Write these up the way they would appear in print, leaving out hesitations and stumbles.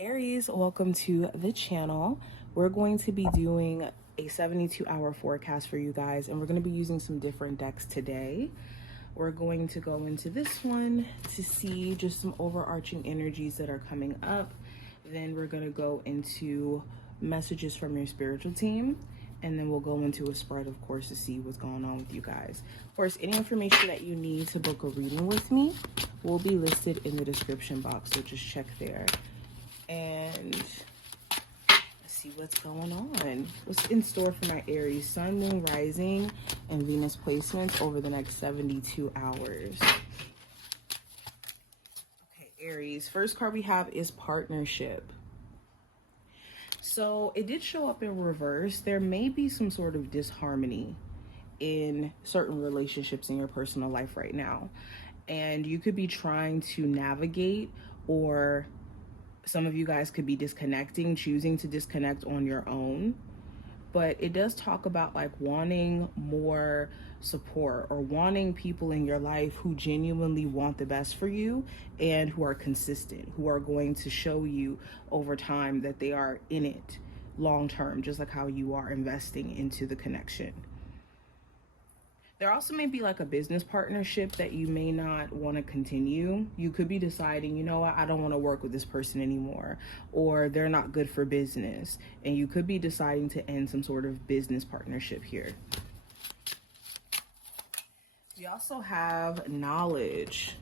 Aries, welcome to the channel. We're going to be doing a 72-hour forecast for you guys, and we're going to be using some different decks today. We're going to go into this one to see just some overarching energies that are coming up. Then we're going to go into messages from your spiritual team, and then we'll go into a spread, of course, to see what's going on with you guys. Of course, any information that you need to book a reading with me will be listed in the description box, so just check there. And let's see what's going on. What's in store for my Aries, Sun, Moon, Rising, and Venus placements over the next 72 hours. Okay, Aries, first card we have is partnership. So it did show up in reverse. There may be some sort of disharmony in certain relationships in your personal life right now. And you could be trying to navigate, or some of you guys could be disconnecting, choosing to disconnect on your own. But it does talk about like wanting more support or wanting people in your life who genuinely want the best for you and who are consistent, who are going to show you over time that they are in it long term, just like how you are investing into the connection. There also may be like a business partnership that you may not want to continue. You could be deciding, you know what, I don't want to work with this person anymore, or they're not good for business. And you could be deciding to end some sort of business partnership here. We also have knowledge.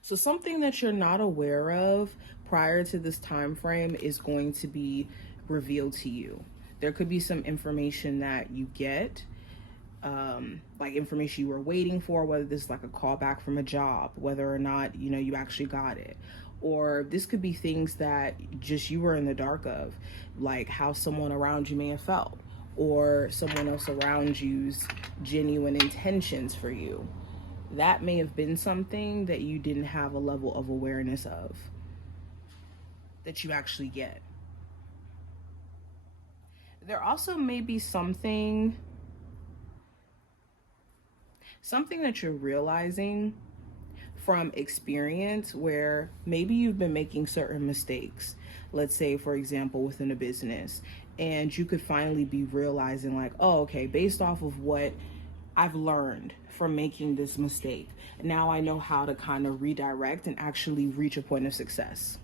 So something that you're not aware of prior to this time frame is going to be revealed to you. There could be some information that you get, like information you were waiting for, whether this is like a callback from a job, whether or not, you know, you actually got it. Or this could be things that just you were in the dark of, like how someone around you may have felt, or someone else around you's genuine intentions for you. That may have been something that you didn't have a level of awareness of, that you actually get. There also may be something that you're realizing from experience where maybe you've been making certain mistakes. Let's say, for example, within a business, and you could finally be realizing like, oh, okay, based off of what I've learned from making this mistake, now I know how to kind of redirect and actually reach a point of success.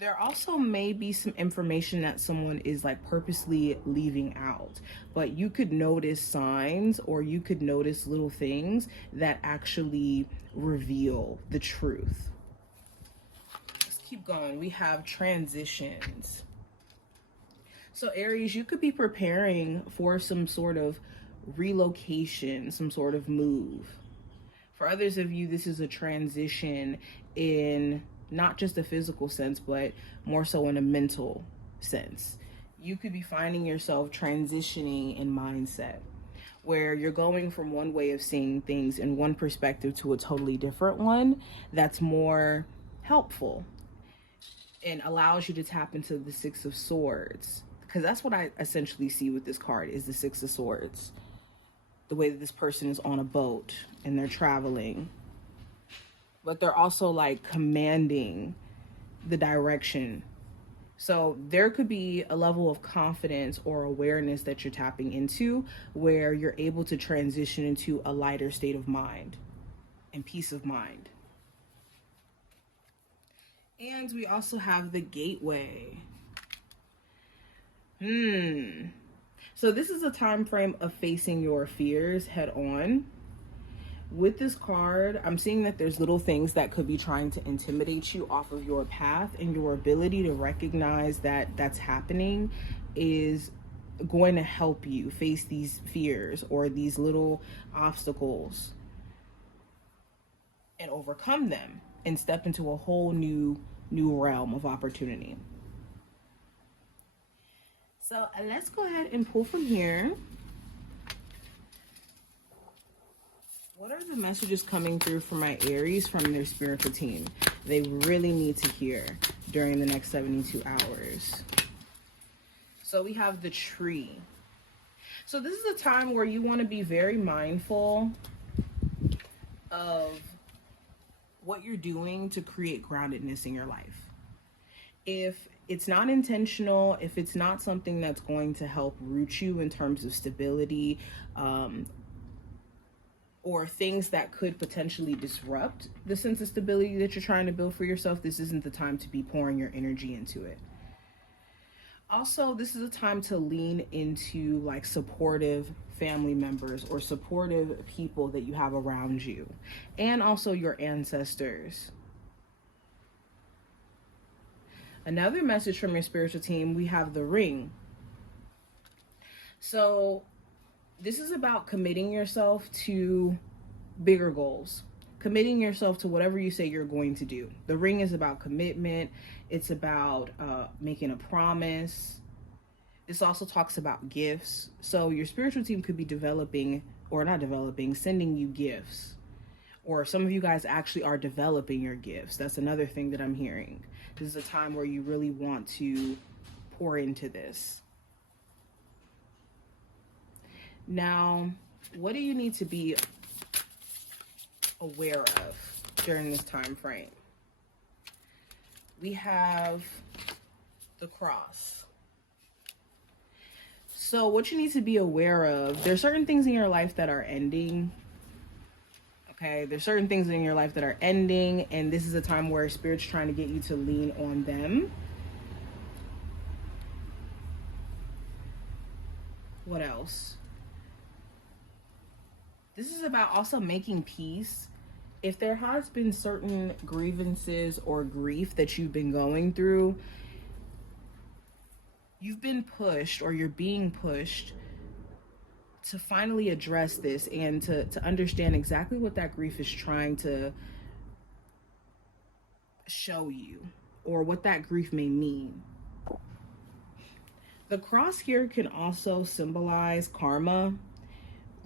There also may be some information that someone is like purposely leaving out, but you could notice signs, or you could notice little things that actually reveal the truth. Let's keep going. We have transitions. So Aries, you could be preparing for some sort of relocation, some sort of move. For others of you, this is a transition in not just a physical sense, but more so in a mental sense. You could be finding yourself transitioning in mindset, where you're going from one way of seeing things in one perspective to a totally different one that's more helpful and allows you to tap into the Six of Swords. Because that's what I essentially see with this card, is the Six of Swords. The way that this person is on a boat and they're traveling, but they're also like commanding the direction. So there could be a level of confidence or awareness that you're tapping into, where you're able to transition into a lighter state of mind and peace of mind. And we also have the Gateway. So this is a time frame of facing your fears head on. With this card, I'm seeing that there's little things that could be trying to intimidate you off of your path, and your ability to recognize that that's happening is going to help you face these fears or these little obstacles and overcome them and step into a whole new realm of opportunity. So let's go ahead and pull from here. What are the messages coming through for my Aries from their spiritual team they really need to hear during the next 72 hours? So we have the Tree. So this is a time where you want to be very mindful of what you're doing to create groundedness in your life. If it's not intentional, if it's not something that's going to help root you in terms of stability, or things that could potentially disrupt the sense of stability that you're trying to build for yourself, this isn't the time to be pouring your energy into it. Also, this is a time to lean into like supportive family members or supportive people that you have around you, and also your ancestors. Another message from your spiritual team, we have the ring. So this is about committing yourself to bigger goals, committing yourself to whatever you say you're going to do. The ring is about commitment. It's about making a promise. This also talks about gifts. So your spiritual team could be sending you gifts. Or some of you guys actually are developing your gifts. That's another thing that I'm hearing. This is a time where you really want to pour into this. Now, what do you need to be aware of during this time frame? We have the cross. So what you need to be aware of, there's certain things in your life that are ending. Okay, there's certain things in your life that are ending, and this is a time where Spirit's trying to get you to lean on them. What else? This is about also making peace. If there has been certain grievances or grief that you've been going through, you've been pushed, or you're being pushed to finally address this and to understand exactly what that grief is trying to show you, or what that grief may mean. The cross here can also symbolize karma,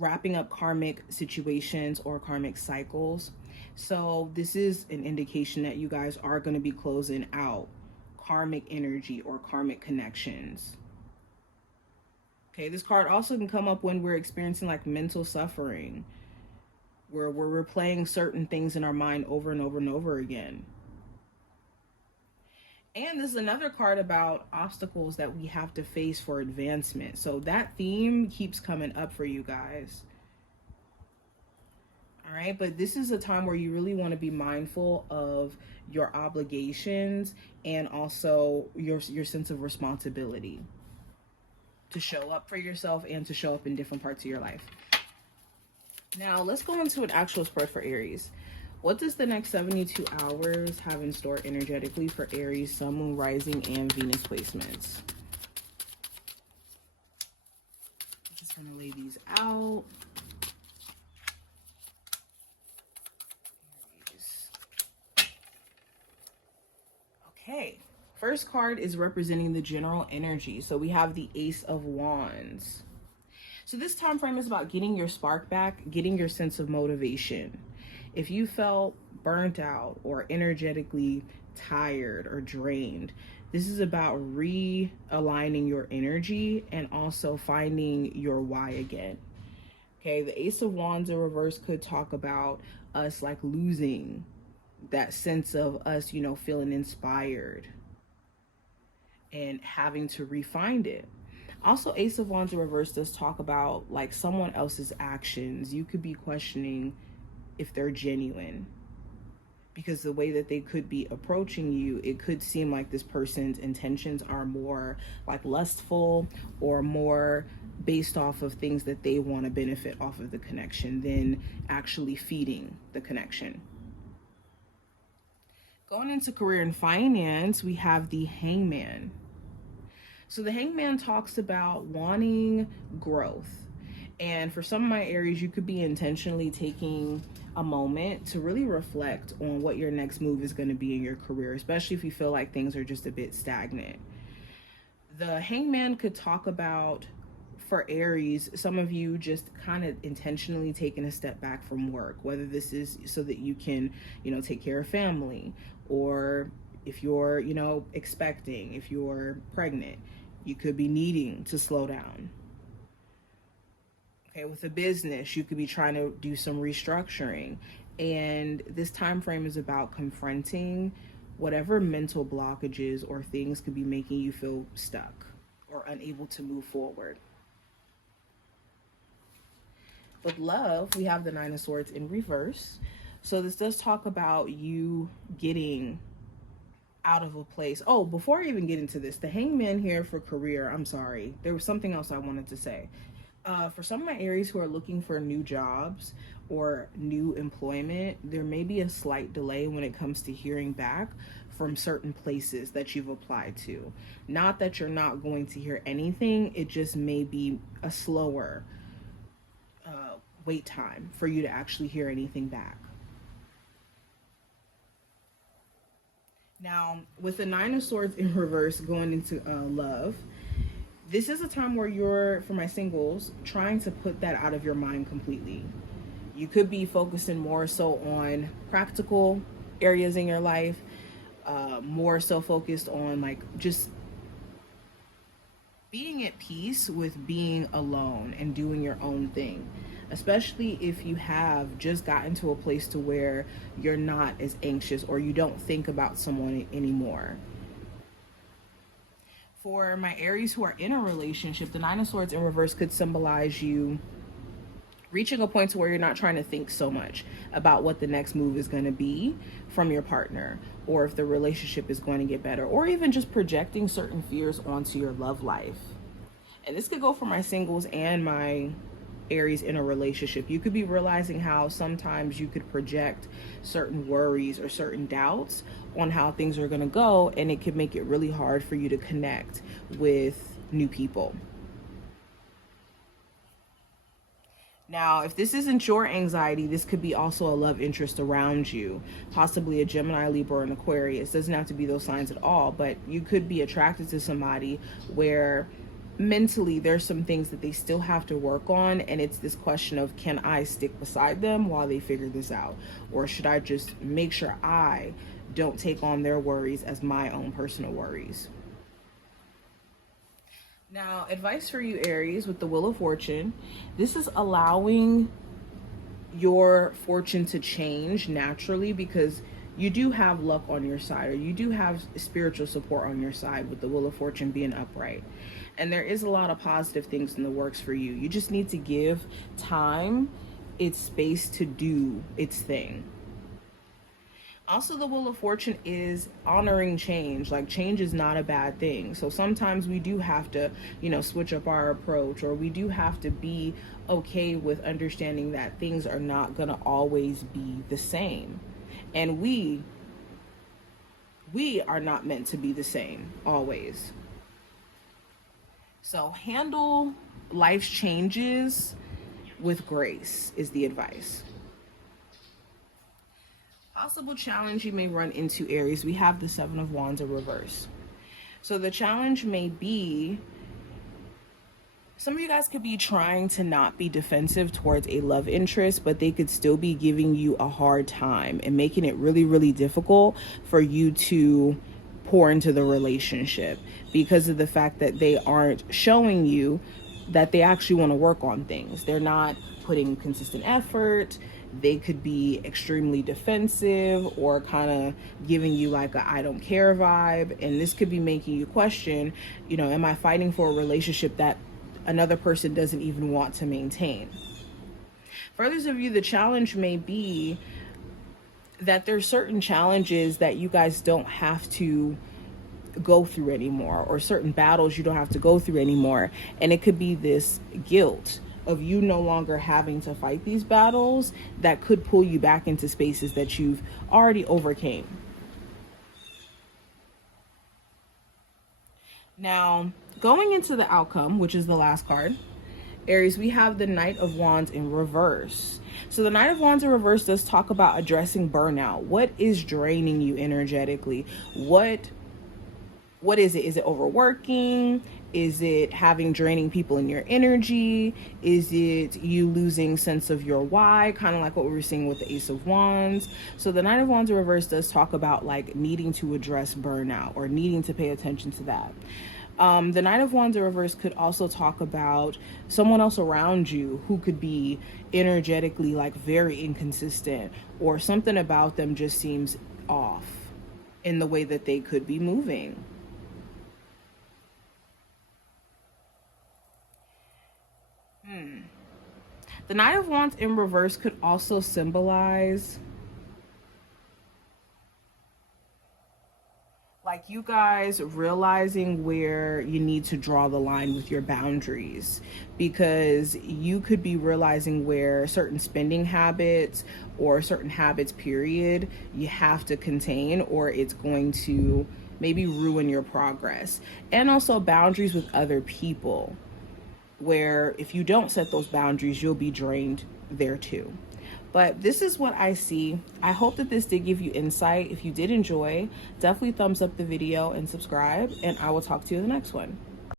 wrapping up karmic situations or karmic cycles. So this is an indication that you guys are going to be closing out karmic energy or karmic connections. Okay, this card also can come up when we're experiencing like mental suffering, where we're replaying certain things in our mind over and over and over again. And this is another card about obstacles that we have to face for advancement. So that theme keeps coming up for you guys. All right, but this is a time where you really want to be mindful of your obligations and also your sense of responsibility to show up for yourself and to show up in different parts of your life. Now, let's go into an actual spread for Aries. What does the next 72 hours have in store energetically for Aries, Sun, Moon, Rising, and Venus placements? I'm just going to lay these out. Aries. Okay. First card is representing the general energy. So we have the Ace of Wands. So this time frame is about getting your spark back, getting your sense of motivation. If you felt burnt out or energetically tired or drained, this is about realigning your energy and also finding your why again. Okay, the Ace of Wands in reverse could talk about us like losing that sense of us, feeling inspired and having to refine it. Also, Ace of Wands in reverse does talk about like someone else's actions. You could be questioning if they're genuine, because the way that they could be approaching you, it could seem like this person's intentions are more like lustful or more based off of things that they want to benefit off of the connection than actually feeding the connection. Going into career and finance, we have the Hangman. So the Hangman talks about wanting growth. And for some of my Aries, you could be intentionally taking a moment to really reflect on what your next move is going to be in your career, especially if you feel like things are just a bit stagnant. The Hangman could talk about, for Aries, some of you just kind of intentionally taking a step back from work, whether this is so that you can, take care of family, or if you're, expecting, if you're pregnant, you could be needing to slow down. Okay, with a business, you could be trying to do some restructuring. And this time frame is about confronting whatever mental blockages or things could be making you feel stuck or unable to move forward. With love, we have the Nine of Swords in reverse. So this does talk about you getting out of a place. Oh, before I even get into this, the Hangman here for career, I'm sorry. There was something else I wanted to say. For some of my Aries who are looking for new jobs or new employment, there may be a slight delay when it comes to hearing back from certain places that you've applied to. Not that you're not going to hear anything, it just may be a slower wait time for you to actually hear anything back. Now, with the Nine of Swords in reverse going into love, this is a time where you're, for my singles, trying to put that out of your mind completely. You could be focusing more so on practical areas in your life, more so focused on like just being at peace with being alone and doing your own thing, especially if you have just gotten to a place to where you're not as anxious or you don't think about someone anymore. For my Aries who are in a relationship, the Nine of Swords in reverse could symbolize you reaching a point to where you're not trying to think so much about what the next move is going to be from your partner, or if the relationship is going to get better, or even just projecting certain fears onto your love life. And this could go for my singles and my Aries in a relationship. You could be realizing how sometimes you could project certain worries or certain doubts on how things are going to go, and it could make it really hard for you to connect with new people. Now, if this isn't your anxiety, this could be also a love interest around you, possibly a Gemini, Libra, or an Aquarius. It doesn't have to be those signs at all, but you could be attracted to somebody where mentally there's some things that they still have to work on, and it's this question of, can I stick beside them while they figure this out, or should I just make sure I don't take on their worries as my own personal worries? Now, advice for you Aries with the Wheel of Fortune. This is allowing your fortune to change naturally, because you do have luck on your side, or you do have spiritual support on your side with the Wheel of Fortune being upright. And there is a lot of positive things in the works for you. You just need to give time its space to do its thing. Also, the Wheel of Fortune is honoring change. Like, change is not a bad thing. So sometimes we do have to, switch up our approach, or we do have to be okay with understanding that things are not going to always be the same. And we are not meant to be the same always. So handle life's changes with grace is the advice. Possible challenge you may run into, Aries. We have the Seven of Wands in reverse. So the challenge may be, some of you guys could be trying to not be defensive towards a love interest, but they could still be giving you a hard time and making it really, really difficult for you to pour into the relationship, because of the fact that they aren't showing you that they actually want to work on things. They're not putting consistent effort. They could be extremely defensive, or kind of giving you like a I don't care vibe. And this could be making you question, am I fighting for a relationship that another person doesn't even want to maintain? For others of you, the challenge may be that there's certain challenges that you guys don't have to go through anymore, or certain battles you don't have to go through anymore. And it could be this guilt of you no longer having to fight these battles that could pull you back into spaces that you've already overcame. Now, going into the outcome, which is the last card, Aries, we have the Knight of Wands in reverse. So the Knight of Wands in reverse does talk about addressing burnout. What is draining you energetically? What is it? Is it overworking? Is it having draining people in your energy? Is it you losing sense of your why? Kind of like what we were seeing with the Ace of Wands. So the Knight of Wands in reverse does talk about like needing to address burnout, or needing to pay attention to that. The Nine of Wands in reverse could also talk about someone else around you who could be energetically like very inconsistent, or something about them just seems off in the way that they could be moving. The Nine of Wands in reverse could also symbolize like you guys realizing where you need to draw the line with your boundaries, because you could be realizing where certain spending habits or certain habits period you have to contain, or it's going to maybe ruin your progress. And also boundaries with other people, where if you don't set those boundaries you'll be drained there too. But this is what I see. I hope that this did give you insight. If you did enjoy, definitely thumbs up the video and subscribe, and I will talk to you in the next one.